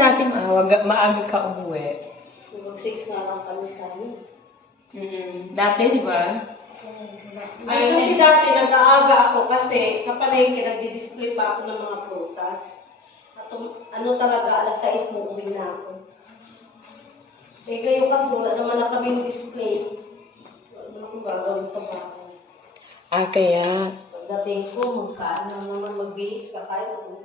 Dati maaga ka umuwi. Mag-6 na lang kami sa amin. Dati, di ba? Ay, kasi dati nag-aaga ako kasi sa palengke nagdi-display pa ako ng mga prutas. At ano talaga, alas 6 mo uwi na ako. Eh kayo kasi wala naman na kaming display. Wala naman akong gagawin sa bahay. Kaya. Pagdating ko, magkaan na naman magbihis, kakain ako.